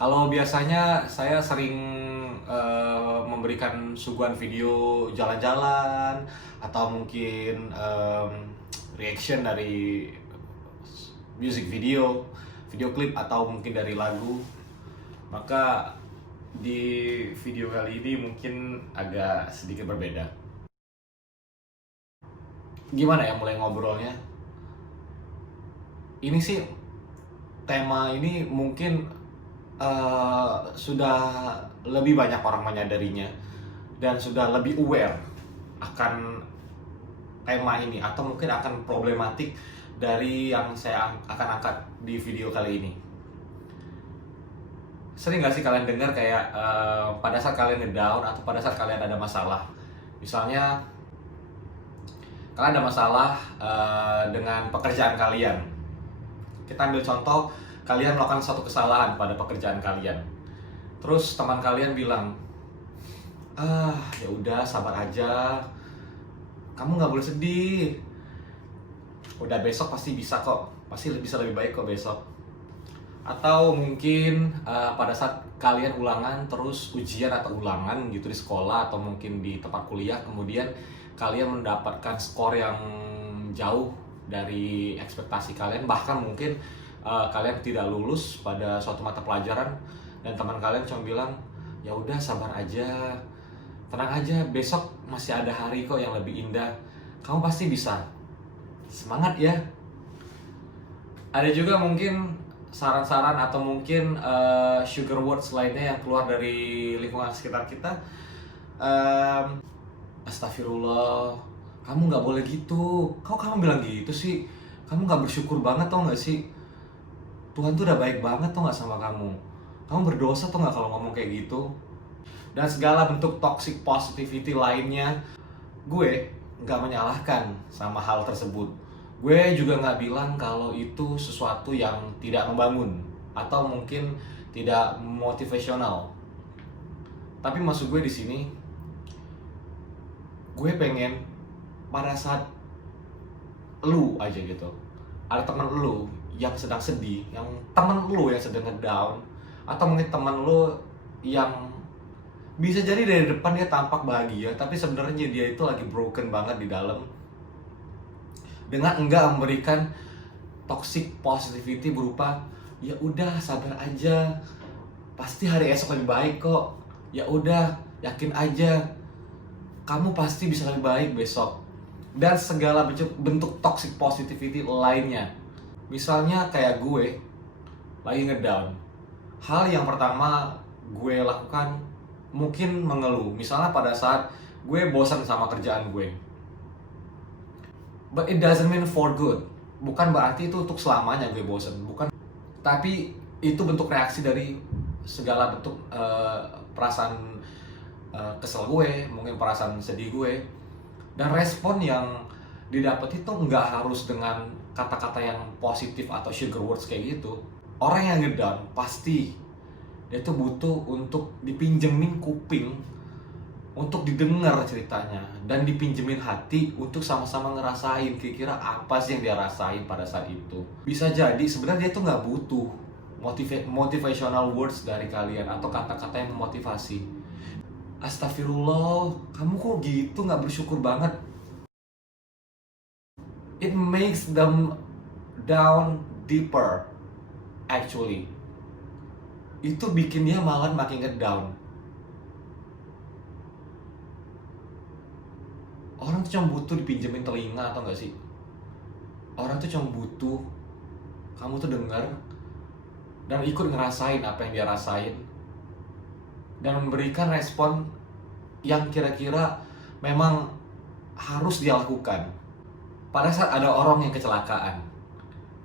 Kalau biasanya saya sering memberikan suguhan video jalan-jalan atau mungkin reaction dari music video, video klip atau mungkin dari lagu. Maka di video kali ini mungkin agak sedikit berbeda. Gimana ya mulai ngobrolnya? Ini sih tema ini mungkin sudah lebih banyak orang menyadarinya dan sudah lebih aware akan tema ini atau mungkin akan problematik dari yang saya akan angkat di video kali ini. Sering gak sih kalian dengar kayak pada saat kalian ngedown atau pada saat kalian ada masalah, misalnya kalian ada masalah dengan pekerjaan kalian. Kita ambil contoh, kalian melakukan suatu kesalahan pada pekerjaan kalian. Terus teman kalian bilang, ya udah sabar aja, kamu nggak boleh sedih. Udah besok pasti bisa kok, pasti bisa lebih baik kok besok. Atau mungkin pada saat kalian ulangan terus ujian atau ulangan gitu di sekolah atau mungkin di tempat kuliah, kemudian kalian mendapatkan skor yang jauh dari ekspektasi kalian, bahkan mungkin kalian tidak lulus pada suatu mata pelajaran dan teman kalian cuma bilang, ya udah sabar aja, tenang aja, besok masih ada hari kok yang lebih indah, kamu pasti bisa, semangat ya. Ada juga mungkin saran-saran atau mungkin sugar words lainnya yang keluar dari lingkungan sekitar kita. Astagfirullah, kamu nggak boleh gitu. Kamu bilang gitu sih? Kamu nggak bersyukur banget tau nggak sih? Tuhan tuh udah baik banget tau nggak sama kamu. Kamu berdosa tau nggak kalau ngomong kayak gitu? Dan segala bentuk toxic positivity lainnya, gue nggak menyalahkan sama hal tersebut. Gue juga nggak bilang kalau itu sesuatu yang tidak membangun atau mungkin tidak motivasional. Tapi maksud gue di sini, gue pengen pada saat lu aja gitu, ada teman lu yang sedang sedih, yang teman lu yang sedang ngedown, atau mungkin teman lu yang bisa jadi dari depan dia tampak bahagia, tapi sebenarnya dia itu lagi broken banget di dalam. Dengan enggak memberikan toxic positivity berupa, ya udah sabar aja, pasti hari esok lebih baik kok. Ya udah, yakin aja, kamu pasti bisa lebih baik besok. Dan segala bentuk toxic positivity lainnya. Misalnya kayak gue lagi ngedown, hal yang pertama gue lakukan mungkin mengeluh. Misalnya pada saat gue bosan sama kerjaan gue, but it doesn't mean for good. Bukan berarti itu untuk selamanya gue bosan, bukan. Tapi itu bentuk reaksi dari segala bentuk perasaan kesel gue, mungkin perasaan sedih gue. Dan respon yang didapat itu nggak harus dengan kata-kata yang positif atau sugar words kayak gitu. Orang yang ngedown pasti dia tuh butuh untuk dipinjemin kuping, untuk didengar ceritanya, dan dipinjemin hati untuk sama-sama ngerasain kira-kira apa sih yang dia rasain pada saat itu. Bisa jadi sebenarnya dia tuh nggak butuh motivational words dari kalian atau kata-kata yang memotivasi. Astagfirullah, kamu kok gitu, nggak bersyukur banget. It makes them down deeper, actually. Itu bikin dia malah makin ngedown. Orang tuh cuma butuh dipinjemin telinga, atau nggak sih? Orang tuh cuma butuh kamu tuh dengar dan ikut ngerasain apa yang dia rasain, dan memberikan respon yang kira-kira memang harus dia lakukan. Pada saat ada orang yang kecelakaan,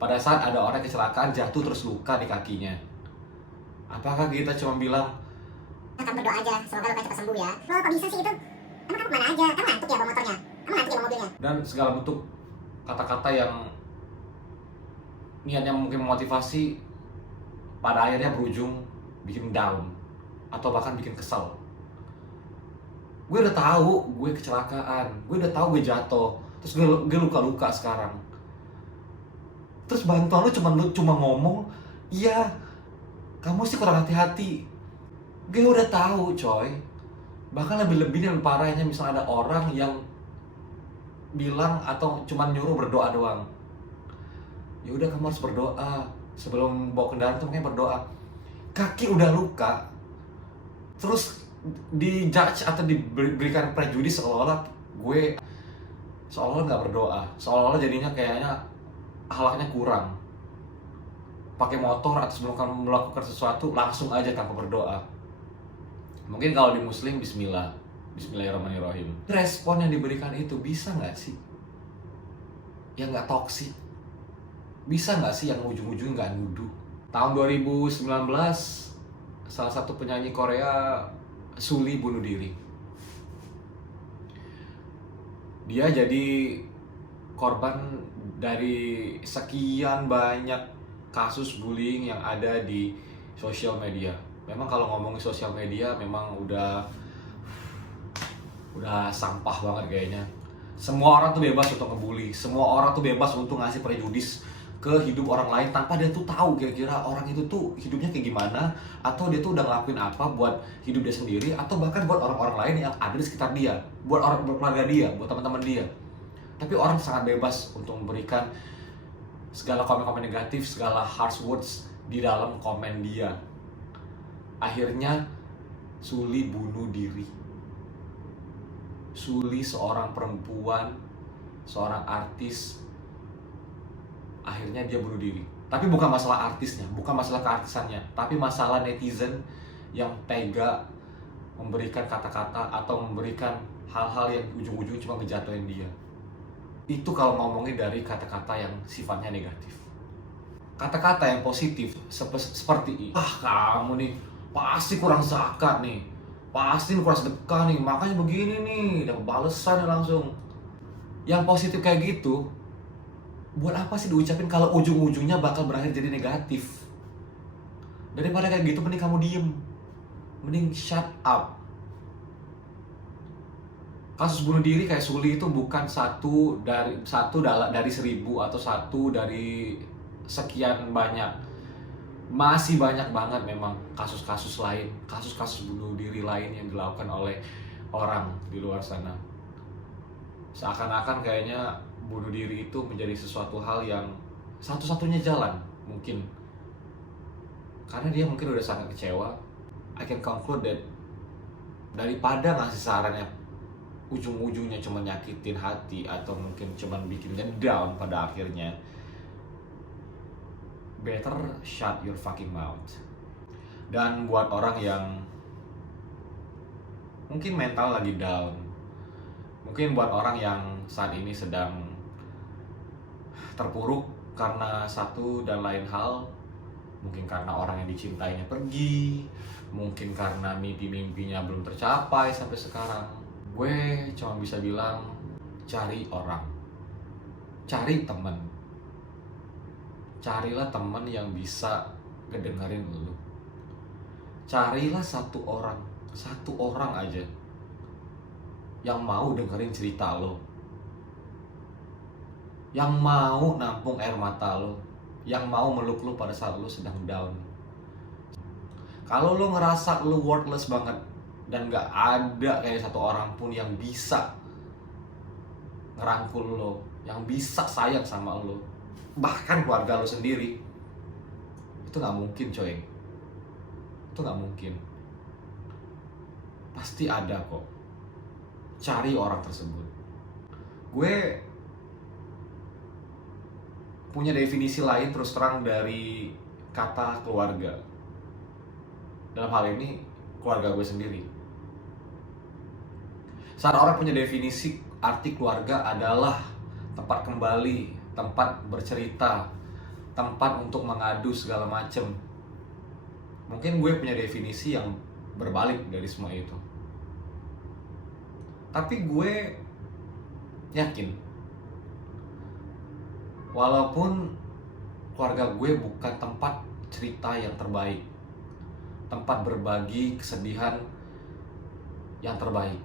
pada saat ada orang yang kecelakaan jatuh terus luka di kakinya, apakah kita cuma bilang, kamu berdoa aja, semoga luka cepat sembuh ya? Loh, kok bisa sih itu? Emang kamu kemana aja? Kamu ngantuk ya bawa motornya? Kamu ngantuk ya bawa mobilnya? Dan segala bentuk kata-kata yang niatnya mungkin memotivasi, pada akhirnya berujung bikin down atau bahkan bikin kesel. Gue udah tahu gue kecelakaan, gue udah tahu gue jatuh, terus gue luka-luka sekarang. Terus bantuan lu cuma ngomong, iya kamu sih kurang hati-hati. Gue udah tahu coy. Bahkan lebih-lebih yang parahnya, misalnya ada orang yang bilang atau cuman nyuruh berdoa doang. Ya udah, kamu harus berdoa sebelum bawa kendaraan tuh, makanya berdoa. Kaki udah luka, terus dijudge atau diberikan prejudis seolah-olah gue nggak berdoa, seolah-olah jadinya kayaknya akhlaknya kurang. Pakai motor atau sebelum kamu melakukan sesuatu langsung aja tanpa berdoa. Mungkin kalau di Muslim Bismillahirrahmanirrahim. Respon yang diberikan itu bisa nggak sih yang nggak toksik? Bisa nggak sih yang ujung-ujungnya nggak nuduh? Tahun 2019, salah satu penyanyi Korea, Sulli, bunuh diri. Dia jadi korban dari sekian banyak kasus bullying yang ada di sosial media. Memang kalau ngomongin sosial media memang udah sampah banget kayaknya. Semua orang tuh bebas untuk ngebully, semua orang tuh bebas untuk ngasih prejudis ke hidup orang lain tanpa dia tuh tahu kira-kira orang itu tuh hidupnya kayak gimana, atau dia tuh udah ngelakuin apa buat hidup dia sendiri, atau bahkan buat orang-orang lain yang ada di sekitar dia, buat keluarga dia, buat teman-teman dia. Tapi orang sangat bebas untuk memberikan segala komen-komen negatif, segala harsh words di dalam komen dia. Akhirnya Sulli bunuh diri. Sulli, seorang perempuan, seorang artis, akhirnya dia bunuh diri. Tapi bukan masalah artisnya, bukan masalah keartisannya, tapi masalah netizen yang tega memberikan kata-kata atau memberikan hal-hal yang ujung-ujung cuma ngejatuhin dia. Itu kalau ngomongin dari kata-kata yang sifatnya negatif. Kata-kata yang positif seperti kamu nih pasti kurang zakat nih, pasti kurang sedekah nih, makanya begini nih, dapat balesan langsung. Yang positif kayak gitu, buat apa sih diucapin kalau ujung-ujungnya bakal berakhir jadi negatif? Daripada kayak gitu, mending kamu diem, mending shut up. Kasus bunuh diri kayak Sulli itu bukan satu dari 1000 atau satu dari sekian banyak. Masih banyak banget memang kasus-kasus lain, kasus-kasus bunuh diri lain yang dilakukan oleh orang di luar sana. Seakan-akan kayaknya bunuh diri itu menjadi sesuatu hal yang satu-satunya jalan mungkin. Karena dia mungkin udah sangat kecewa. I can conclude that daripada ngasih sarannya ujung-ujungnya cuma nyakitin hati atau mungkin cuma bikinnya down pada akhirnya, better shut your fucking mouth. Dan buat orang yang mungkin mental lagi down, mungkin buat orang yang saat ini sedang terpuruk karena satu dan lain hal, mungkin karena orang yang dicintainya pergi, mungkin karena mimpi-mimpinya belum tercapai sampai sekarang, gue cuma bisa bilang, cari orang, cari temen, carilah temen yang bisa ngedengerin lu. Carilah satu orang aja yang mau dengerin cerita lo, yang mau nampung air mata lo, yang mau meluk lo pada saat lo sedang down. Kalau lo ngerasa lo worthless banget dan gak ada kayak satu orang pun yang bisa ngerangkul lo, yang bisa sayang sama lo, bahkan keluarga lo sendiri, itu gak mungkin coy. Itu gak mungkin. Pasti ada kok. Cari orang tersebut. Gue punya definisi lain terus terang dari kata keluarga. Dalam hal ini keluarga gue sendiri. Saat orang punya definisi arti keluarga adalah tempat kembali, tempat bercerita, tempat untuk mengadu segala macem. Mungkin gue punya definisi yang berbalik dari semua itu. Tapi gue yakin, walaupun keluarga gue bukan tempat cerita yang terbaik, tempat berbagi kesedihan yang terbaik,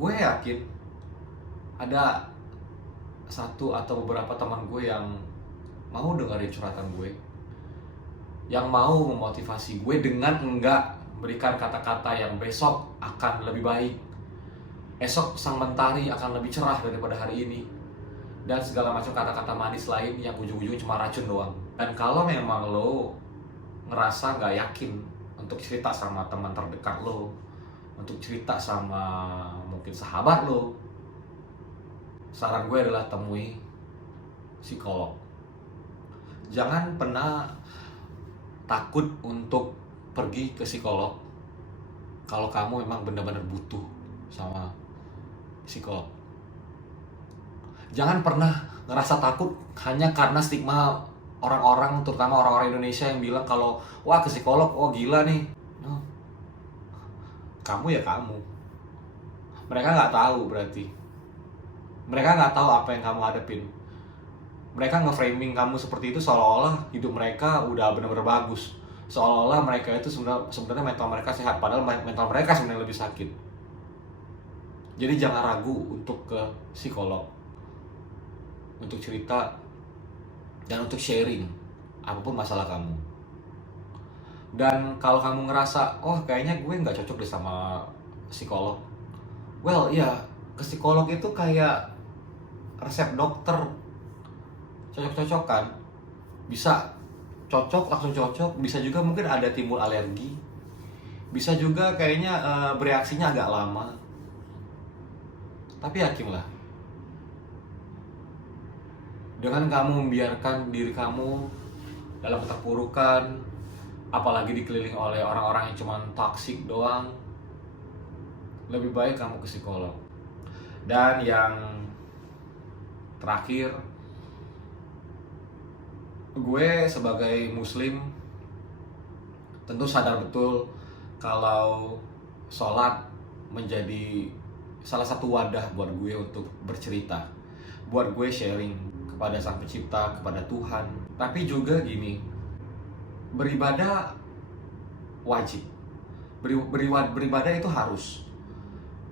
gue yakin ada satu atau beberapa teman gue yang mau dengerin curhatan gue, yang mau memotivasi gue dengan enggak berikan kata-kata yang besok akan lebih baik, esok sang mentari akan lebih cerah daripada hari ini, dan segala macam kata-kata manis lain yang ujung-ujungnya cuma racun doang. Dan kalau memang lo ngerasa nggak yakin untuk cerita sama teman terdekat lo, untuk cerita sama mungkin sahabat lo, saran gue adalah temui psikolog. Jangan pernah takut untuk pergi ke psikolog kalau kamu memang benar-benar butuh sama psikolog. Jangan pernah ngerasa takut hanya karena stigma orang-orang, terutama orang-orang Indonesia yang bilang kalau wah ke psikolog, oh gila nih. No. Kamu ya kamu. Mereka nggak tahu berarti. Mereka nggak tahu apa yang kamu hadapin. Mereka nge-framing kamu seperti itu seolah-olah hidup mereka udah benar-benar bagus. Seolah-olah mereka itu sebenarnya mental mereka sehat, padahal mental mereka sebenarnya lebih sakit. Jadi jangan ragu untuk ke psikolog, untuk cerita dan untuk sharing apapun masalah kamu. Dan kalau kamu ngerasa oh kayaknya gue nggak cocok deh sama psikolog, well ya ke psikolog itu kayak resep dokter, cocok-cocokan. Bisa cocok langsung cocok, bisa juga mungkin ada timbul alergi, bisa juga kayaknya bereaksinya agak lama. Tapi yakinlah, dengan kamu membiarkan diri kamu dalam keterpurukan, apalagi dikelilingi oleh orang-orang yang cuma toksik doang, lebih baik kamu ke psikolog. Dan yang terakhir, gue sebagai muslim tentu sadar betul kalau sholat menjadi salah satu wadah buat gue untuk bercerita, buat gue sharing kepada Sang Pencipta, kepada Tuhan. Tapi juga gini, beribadah wajib, beribadah itu harus.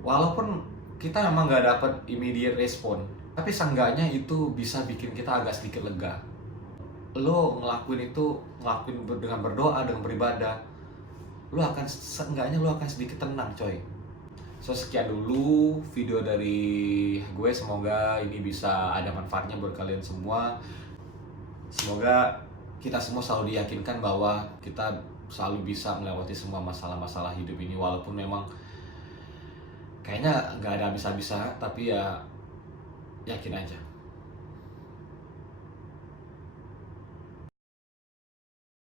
Walaupun kita memang gak dapat immediate respon, tapi seenggaknya itu bisa bikin kita agak sedikit lega. Lo ngelakuin dengan berdoa, dengan beribadah, seenggaknya lo akan sedikit tenang, coy. So sekian dulu video dari gue, semoga ini bisa ada manfaatnya buat kalian semua. Semoga kita semua selalu diyakinkan bahwa kita selalu bisa melewati semua masalah-masalah hidup ini, walaupun memang kayaknya nggak ada habis-habisnya, tapi ya yakin aja.